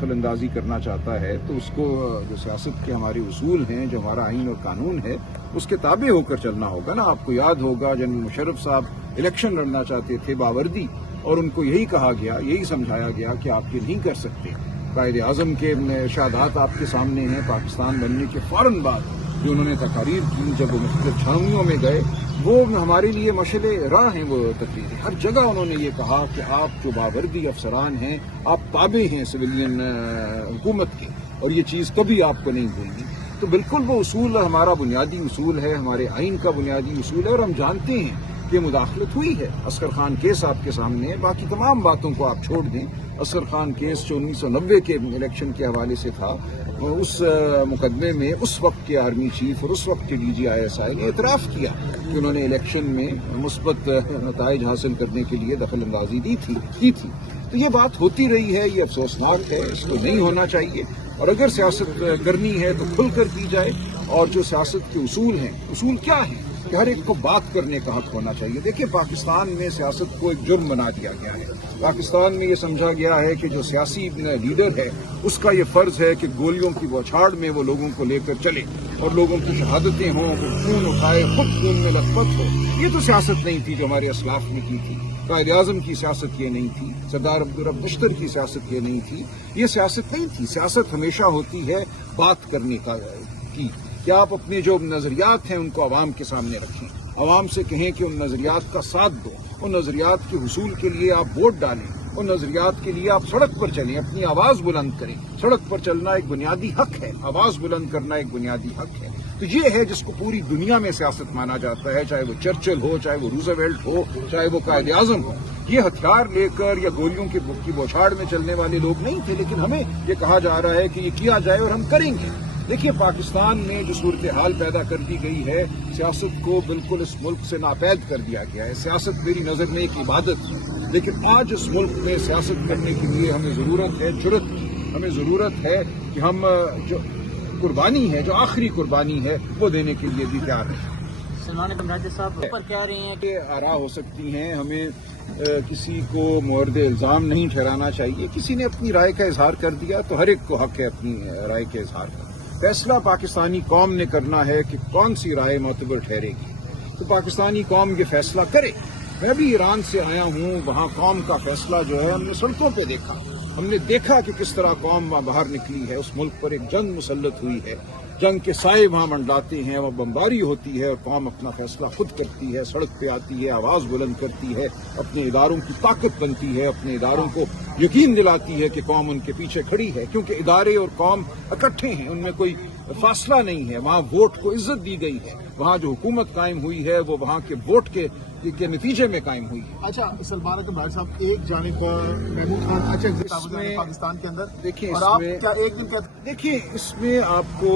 दखल अंदाजी करना चाहता है तो उसको जो सियासत के हमारे उसूल हैं, जो हमारा आइन और कानून है, उसके ताबे होकर चलना होगा ना। आपको याद होगा जनरल मुशर्रफ साहब इलेक्शन लड़ना चाहते थे बावर्दी, और उनको यही कहा गया, यही समझाया गया कि आप ये नहीं कर सकते। कायदे आज़म के इरशादात आपके सामने हैं। पाकिस्तान बनने के फौरन बाद जो उन्होंने तकारीर की, जब वो मुख्तलिफ छावनियों में गए, वो हमारे लिए मशले राह हैं। वो तकरीरें हर जगह उन्होंने ये कहा कि आप जो बावर्दी अफसरान हैं, आप ताबे हैं सिविलियन हुकूमत के, और ये चीज़ कभी आपको नहीं भूलनी। तो बिल्कुल वो उसूल हमारा बुनियादी उसूल है, हमारे आइन का बुनियादी उसूल है, और हम जानते हैं कि मुदाखलत हुई है। असगर खान केस आपके सामने है, बाकी तमाम बातों को आप छोड़ दें। असगर खान केस जो 1990 के इलेक्शन के हवाले से था, उस मुकदमे में उस वक्त के आर्मी चीफ और उस वक्त के DGISI ने इतराफ़ किया कि उन्होंने इलेक्शन में मुस्बत नताइज हासिल करने के लिए दखल अंदाजी की थी। तो ये बात होती रही है, ये अफसोसनाक है, इसको नहीं होना चाहिए। और अगर सियासत करनी है तो खुल कर की जाए। और जो सियासत के उसूल हैं, उसूल क्या हैं कि हर एक को बात करने का हक होना चाहिए। देखिए, पाकिस्तान में सियासत को एक जुर्म बना दिया गया है। पाकिस्तान में ये समझा गया है कि जो सियासी लीडर है, उसका ये फर्ज है कि गोलियों की बौछार में वो लोगों को लेकर चले और लोगों की शहादतें हों, वो खून उठाए, खुद खून में लथपथ हो। ये तो सियासत नहीं थी जो हमारे असलाफ ने की थी। कायदे आज़म की सियासत ये नहीं थी, सरदार अब्दुल रब बख्तर की सियासत ये नहीं थी। ये सियासत नहीं थी। सियासत हमेशा होती है बात करने की कि आप अपने जो नज़रियात हैं उनको आवाम के सामने रखें, आवाम से कहें कि उन नज़रियात का साथ दो, उन नज़रियात के हुसूल के लिए आप वोट डालें, उन नज़रियात के लिए आप सड़क पर चलें, अपनी आवाज़ बुलंद करें। सड़क पर चलना एक बुनियादी हक है, आवाज़ बुलंद करना एक बुनियादी हक है। तो ये है जिसको पूरी दुनिया में सियासत माना जाता है, चाहे वो चर्चिल हो, चाहे वो रूज़वेल्ट हो, चाहे वो कायदे आज़म हो। ये हथियार लेकर या गोलियों की बौछार में चलने वाले लोग नहीं थे, लेकिन हमें ये कहा जा रहा है कि ये किया जाए और हम करेंगे। देखिए, पाकिस्तान में जो सूरत हाल पैदा कर दी गई है, सियासत को बिल्कुल इस मुल्क से नापैद कर दिया गया है। सियासत मेरी नज़र में एक इबादत है, लेकिन आज इस मुल्क में सियासत करने के लिए हमें ज़रूरत है जुर्रत की। हमें ज़रूरत है कि हम जो कुर्बानी है, जो आखिरी कुर्बानी है, वो देने के लिए भी तैयार हैं। सलमान कमराज साहब ऊपर कह रहे हैं कि आरा हो सकती हैं, हमें किसी को मोर्द इल्ज़ाम नहीं ठहराना चाहिए। किसी ने अपनी राय का इजहार कर दिया तो हर एक को हक है अपनी राय के इजहार का। फैसला पाकिस्तानी कौम ने करना है कि कौन सी राय मोतबर ठहरेगी, तो पाकिस्तानी कौम ये फैसला करे। मैं भी ईरान से आया हूँ, वहाँ कौम का फैसला जो है हमने सड़कों पे देखा। हमने देखा कि किस तरह कौम वहाँ बाहर निकली है। उस मुल्क पर एक जंग मुसल्लत हुई है, जंग के साए वहाँ मंडलाते हैं, वहाँ बमबारी होती है और कौम अपना फैसला खुद करती है, सड़क पे आती है, आवाज़ बुलंद करती है, अपने इदारों की ताकत बनती है, अपने इदारों को यकीन दिलाती है कि कौम उनके पीछे खड़ी है, क्योंकि इदारे और कौम इकट्ठे हैं, उनमें कोई फासला नहीं है। वहाँ वोट को इज्जत दी गई है, वहाँ जो हुकूमत कायम हुई है वो वहाँ के वोट के नतीजे में कायम हुई है। अच्छा, सलमान कमराज साहब, एक जानिब पर महमूद खान पाकिस्तान के अंदर देखिए, और आप क्या एक दिन कहते, देखिए इसमें आपको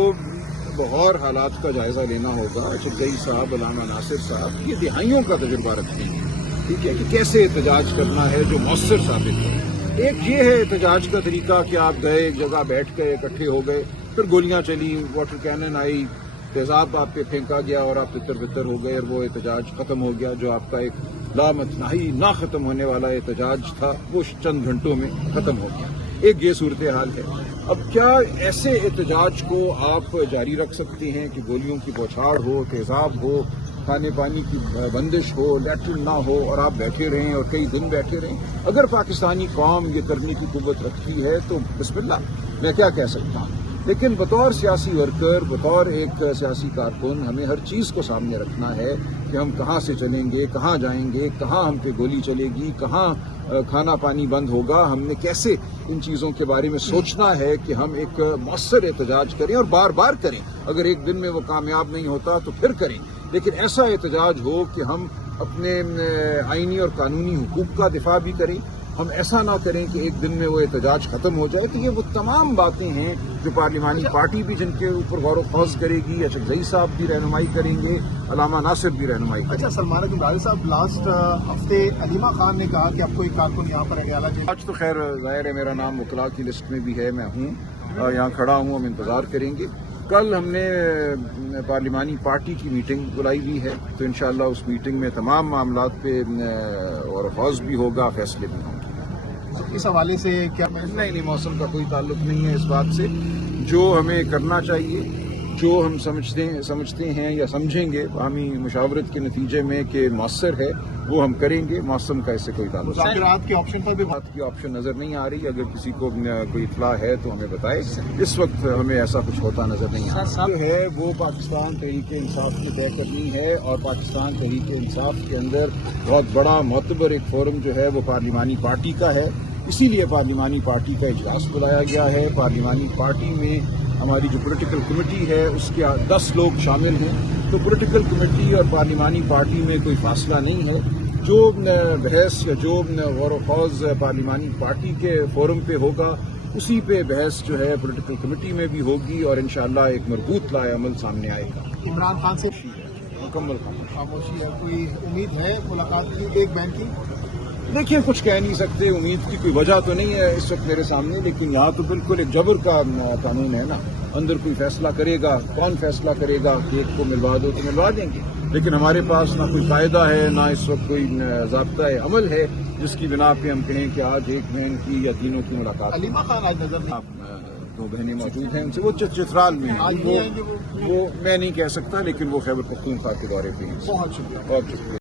बहुत हालात का जायजा लेना होगा। चरगई साहब, अलामा नासिर साहब ये दिहाइयों का तजुर्बा रखते हैं, ठीक है, कि कैसे एहतजाज करना है जो मौसर साबित है। एक ये है एहतजाज का तरीका कि आप गए, एक जगह बैठ गए, इकट्ठे हो गए, फिर गोलियां चली, वाटर कैनन आई, तेजाब आप पे फेंका गया और आप तितर बितर हो गए और वो एहतजाज खत्म हो गया। जो आपका एक लामतनाही ना खत्म होने वाला एहतजाज था वो चंद घंटों में खत्म हो गया। एक ये सूरत हाल है। अब क्या ऐसे एहतजाज को आप जारी रख सकते हैं कि गोलियों की बौछार हो, तेजाब हो, खाने पानी की बंदिश हो, लैट्रिन ना हो और आप बैठे रहें और कई दिन बैठे रहें? अगर पाकिस्तानी कौम ये करने की कुव्वत रखती है तो बिस्मिल्लाह, मैं क्या कह सकता हूँ। लेकिन बतौर सियासी वर्कर, बतौर एक सियासी कारकुन, हमें हर चीज़ को सामने रखना है कि हम कहाँ से चलेंगे, कहाँ जाएंगे, कहाँ हम पे गोली चलेगी, कहाँ खाना पानी बंद होगा। हमने कैसे इन चीज़ों के बारे में सोचना है कि हम एक मौसर एहतजाज करें और बार बार करें। अगर एक दिन में वो कामयाब नहीं होता तो फिर करें, लेकिन ऐसा एहतजाज हो कि हम अपने आइनी और कानूनी हुकूक का दिफा भी करें। हम ऐसा ना करें कि एक दिन में वो एहतजाज खत्म हो जाए। तो ये वो तमाम बातें हैं जो पार्लिमानी पार्टी भी जिनके ऊपर गौर ख्वास करेगी, या चरगई साहब भी रहनुमाई करेंगे, अलामा नासिर भी रहनुमाई करेंगे। अच्छा, सलमान कमराज साहब, लास्ट हफ्ते अलीमा खान ने कहा कि आपको एक कारकुन यहाँ पर है। आज तो खैर जाहिर है मेरा नाम वकला की लिस्ट में भी है, मैं हूँ यहाँ खड़ा हूँ, हम इंतज़ार करेंगे। कल हमने पार्लिमानी पार्टी की मीटिंग बुलाई हुई है, तो इंशाअल्लाह उस मीटिंग में तमाम मामलात पे और ख्वास भी होगा, फैसले भी होंगे। اس حوالے سے کیا نہیں موسم کا کوئی تعلق نہیں ہے اس بات سے. جو ہمیں کرنا چاہیے، جو ہم سمجھتے ہیں یا سمجھیں گے باہمی مشاورت کے نتیجے میں کہ مؤثر ہے وہ ہم کریں گے. موسم کا اس سے کوئی تعلق نہیں. مذاکرات کے آپشن پر بھی بات کی آپشن نظر نہیں آ رہی. اگر کسی کو کوئی اطلاع ہے تو ہمیں بتائے. اس وقت ہمیں ایسا کچھ ہوتا نظر نہیں آ رہا. جو ہے وہ پاکستان تحریک انصاف نے طے کرنی ہے، اور پاکستان تحریک انصاف کے اندر بہت بڑا معتبر ایک فورم جو ہے وہ پارلیمانی پارٹی کا ہے. اسی لیے پارلیمانی پارٹی کا اجلاس بلایا گیا ہے. پارلیمانی پارٹی میں ہماری جو پولیٹیکل کمیٹی ہے اس کے 10 لوگ شامل ہیں. تو پولیٹیکل کمیٹی اور پارلیمانی پارٹی میں کوئی فاصلہ نہیں ہے. جو بحث یا جو غور و خوض پارلیمانی پارٹی کے فورم پہ ہوگا اسی پہ بحث جو ہے پولیٹیکل کمیٹی میں بھی ہوگی، اور انشاءاللہ ایک مربوط لائحہ عمل سامنے آئے گا. عمران خان سے مکمل خاموشی ہے. کوئی امید ہے ملاقات کی ایک بینک کی؟ دیکھیے کچھ کہہ نہیں سکتے. امید کی کوئی وجہ تو نہیں ہے اس وقت میرے سامنے، لیکن یہاں تو بالکل ایک جبر کا قانون ہے نا. اندر کوئی فیصلہ کرے گا، کون فیصلہ کرے گا کہ ایک کو ملوا دو تو ملوا دیں گے. لیکن ہمارے پاس نہ کوئی قاعدہ ہے، نہ اس وقت کوئی ضابطۂ عمل ہے جس کی بنا پہ ہم کہیں کہ آج ایک بہن کی یا تینوں کی ملاقات. علیمہ خان آج نظر نہیں. 2 بہنیں موجود ہیں ان سے، وہ چترال میں ہیں. وہ میں نہیں کہہ سکتا، لیکن وہ خیبر پختونخوا کے دورے پہ ہیں. بہت شکریہ. بہت شکریہ.